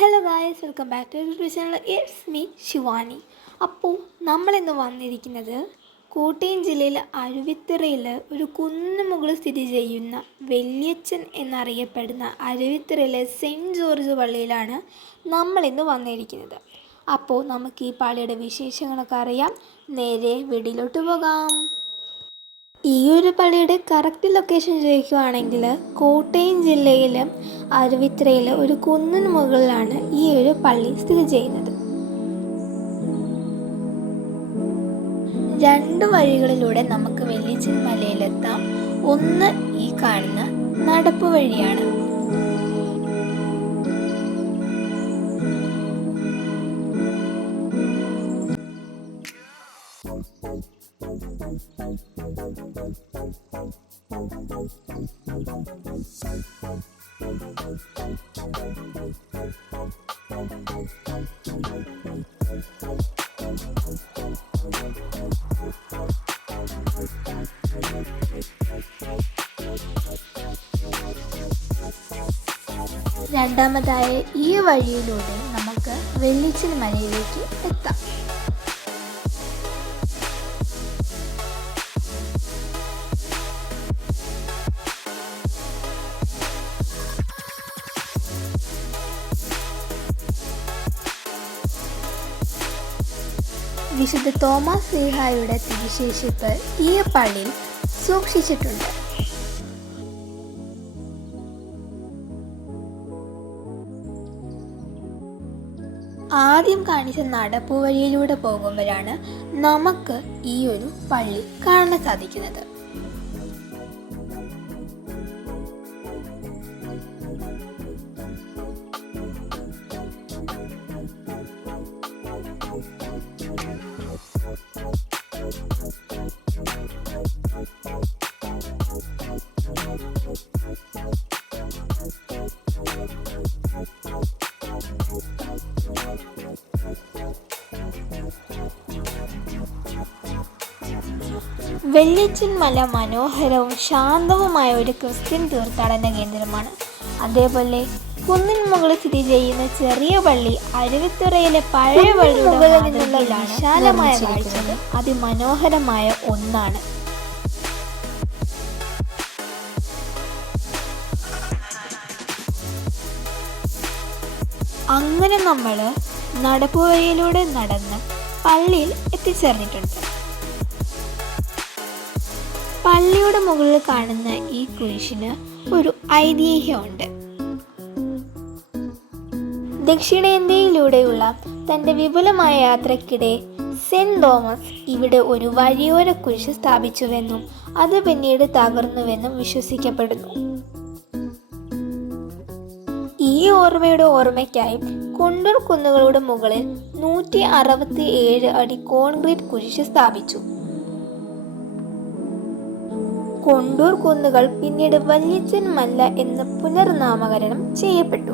Hello guys welcome back to YouTube channel it's me Shivani അപ്പോൾ നമ്മളിന്ന് വന്നിരിക്കുന്നത് കോട്ടയം ജില്ലയിൽ അരുവിത്തറയിൽ ഒരു കുന്നുമുകളിൽ സ്ഥിതി ചെയ്യുന്ന വല്യച്ഛൻ എന്നറിയപ്പെടുന്ന അരുവിത്തറയിലെ സെന്റ് ജോർജ് പള്ളിയിലാണ് നമ്മളിന്ന് വന്നിരിക്കുന്നത്. അപ്പോൾ നമുക്ക് ഈ പള്ളിയുടെ വിശേഷങ്ങളൊക്കെ അറിയാം. നേരെ വീടിലോട്ട് പോകാം. ഈ ഒരു പള്ളിയുടെ കറക്റ്റ് ലൊക്കേഷൻ ചോദിക്കുവാണെങ്കിൽ കോട്ടയം ജില്ലയിലെ അരുവിത്രയിലെ ഒരു കുന്നിന് മുകളിലാണ് ഈ ഒരു പള്ളി സ്ഥിതി ചെയ്യുന്നത്. രണ്ട് വഴികളിലൂടെ നമുക്ക് വെള്ളിച്ചിൻ മലയിലെത്താം. ഒന്ന് ഈ കാണുന്ന നടപ്പ് വഴിയാണ്. രണ്ടാമതായ ഈ വഴിയിലൂടെ നമുക്ക് വെള്ളിച്ചിൽ മലയിലേക്ക് വിശുദ്ധ തോമസ് ശ്രീഹായുടെ തിരുശേഷിപ്പ് ഈ പള്ളിയിൽ സൂക്ഷിച്ചിട്ടുണ്ട്. ആദ്യം കാണിച്ച നടപ്പുവഴിയിലൂടെ പോകുമ്പോഴാണ് നമുക്ക് ഈ ഒരു പള്ളി കാണാൻ സാധിക്കുന്നത്. വെള്ളിച്ചിൻ മല മനോഹരവും ശാന്തവുമായ ഒരു ക്രിസ്ത്യൻ തീർത്ഥാടന കേന്ദ്രമാണ്. അതേപോലെ കുന്നിൻ മുകളിൽ സ്ഥിതി ചെയ്യുന്ന ചെറിയ പള്ളി അരുവിത്തുറയിലെ പഴയ നിന്നുള്ള വിശാലമായ കാഴ്ചകൾ അതിമനോഹരമായ ഒന്നാണ്. അങ്ങനെ നമ്മൾ നടപ്പുവഴിയിലൂടെ നടന്ന് പള്ളിയിൽ എത്തിച്ചേർന്നിട്ടുണ്ട്. പള്ളിയുടെ മുകളിൽ കാണുന്ന ഈ കുരിശിന് ഒരു ഐതിഹ്യമുണ്ട്. ദക്ഷിണേന്ത്യയിലൂടെയുള്ള തന്റെ വിപുലമായ യാത്രക്കിടെ സെന്റ് തോമസ് ഇവിടെ ഒരു വഴിയോര കുരിശ് സ്ഥാപിച്ചുവെന്നും അത് പിന്നീട് തകർന്നുവെന്നും വിശ്വസിക്കപ്പെടുന്നു. ഈ ഓർമ്മയുടെ ഓർമ്മയ്ക്കായി കുണ്ടൂർ കുന്നുകളുടെ മുകളിൽ നൂറ്റി അറുപത്തി ഏഴ് അടി കോൺക്രീറ്റ് കുരിശ് സ്ഥാപിച്ചു. കൊണ്ടൂർ കുന്നുകൾ പിന്നീട് വല്യച്ചൻ മല്ല എന്ന് പുനർനാമകരണം ചെയ്യപ്പെട്ടു.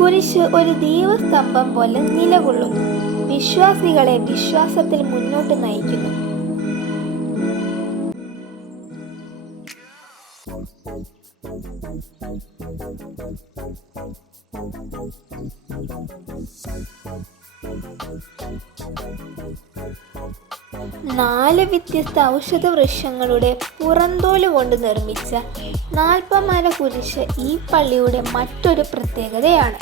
കുരിശ് ഒരു ദീപസ്തംഭം പോലെ നിലകൊള്ളുന്നു. വിശ്വാസികളെ വിശ്വാസത്തിൽ മുന്നോട്ട് നയിക്കുന്നു. നാല് വ്യത്യസ്ത ഔഷധ വൃക്ഷങ്ങളുടെ പുറന്തോൽ കൊണ്ട് നിർമ്മിച്ച നാൽപ്പമാല കുരിശ് ഈ പള്ളിയുടെ മറ്റൊരു പ്രത്യേകതയാണ്.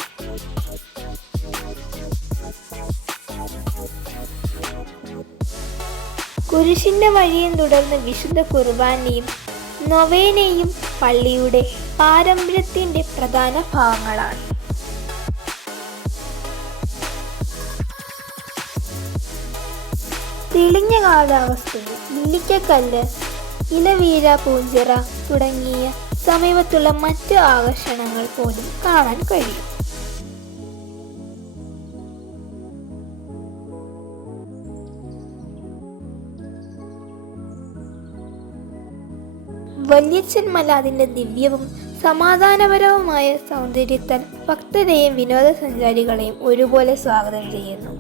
കുരിശിന്റെ വഴിയും തുടർന്ന് വിശുദ്ധ കുർബാനയും നൊവേനയും പള്ളിയുടെ പാരമ്പര്യത്തിന്റെ പ്രധാന ഭാഗങ്ങളാണ്. തെളിഞ്ഞ കാലാവസ്ഥയിൽ ഇല്ലിക്കക്കല്ല് ഇലവീര പൂഞ്ചിറ തുടങ്ങിയ സമീപത്തുള്ള മറ്റ് ആകർഷണങ്ങൾ പോലും കാണാൻ കഴിയും. വല്യച്ഛൻ അതിന്റെ ദിവ്യവും സമാധാനപരവുമായ സൗന്ദര്യത്താൽ ഭക്തരെയും വിനോദസഞ്ചാരികളെയും ഒരുപോലെ സ്വാഗതം ചെയ്യുന്നു.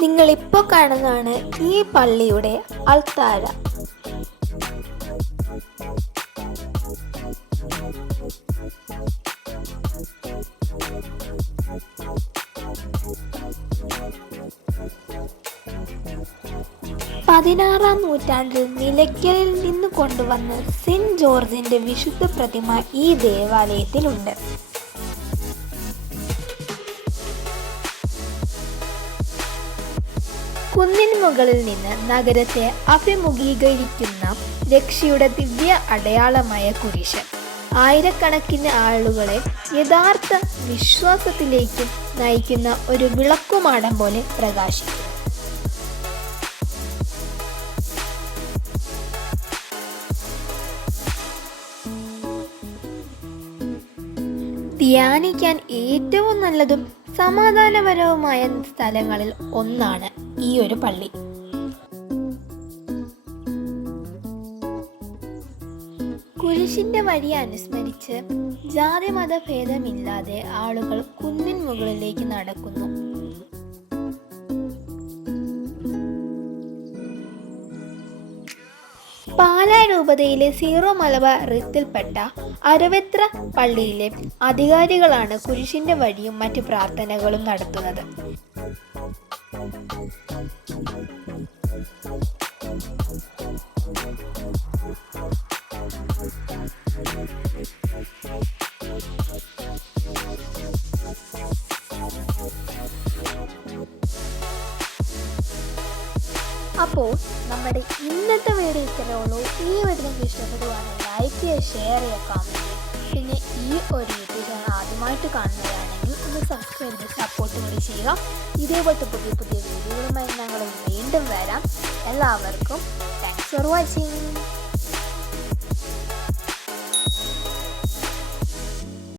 നിങ്ങൾ ഇപ്പോൾ കാണുന്നതാണ് ഈ പള്ളിയുടെ അൾത്താര. പതിനാറാം നൂറ്റാണ്ടിൽ നിലയ്ക്കലിൽ നിന്ന് കൊണ്ടുവന്ന സെന്റ് ജോർജിന്റെ വിശുദ്ധ പ്രതിമ ഈ ദേവാലയത്തിലുണ്ട്. കുന്നിൻ മുകളിൽ നിന്ന് നഗരത്തെ അഭിമുഖീകരിക്കുന്ന രക്ഷയുടെ ദിവ്യ അടയാളമായ കുരിശ്. ആയിരക്കണക്കിന് ആളുകളെ യഥാർത്ഥ വിശ്വാസത്തിലേക്ക് നയിക്കുന്ന ഒരു വിളക്കുമാടം പോലെ പ്രകാശിക്കുന്നു ധ്യാനിക്കാൻ ഏറ്റവും നല്ലതും സമാധാനപരവുമായ സ്ഥലങ്ങളിൽ ഒന്നാണ് ഈ ഒരു പള്ളി. കുരിശിന്റെ വഴി അനുസ്മരിച്ച് ജാതി മതഭേദമില്ലാതെ ആളുകൾ കുന്നിൻ മുകളിലേക്ക് നടക്കുന്നു. പാലാ രൂപതയിലെ സീറോ മലബാർ റിത്തിൽപ്പെട്ട അരവെത്ര പള്ളിയിലെ അധികാരികളാണ് കുരിശിന്റെ വഴിയും മറ്റു പ്രാർത്ഥനകളും നടത്തുന്നത്. അപ്പോൾ നമ്മുടെ ഇന്നത്തെ വീഡിയോ ഇത്രയേ ഉള്ളൂ. ഈ വീഡിയോ നിങ്ങൾക്ക് ഇഷ്ടപ്പെടുവാണെങ്കിൽ ലൈക്ക് ചെയ്യുക ഷെയർ ചെയ്യുക കമന്റ് പിന്നെ ഈ ഒരു വീഡിയോ ചാനൽ ആദ്യമായിട്ട് കാണുന്നവരാണെങ്കിൽ ഒന്ന് സബ്സ്ക്രൈബ് ചെയ്ത് സപ്പോർട്ട് കൂടി ചെയ്യുക. ഇതേപോലത്തെ പുതിയ പുതിയ വീഡിയോകളുമായി ഞങ്ങൾ വീണ്ടും വരാം. എല്ലാവർക്കും താങ്ക്സ് ഫോർ വാച്ചിങ്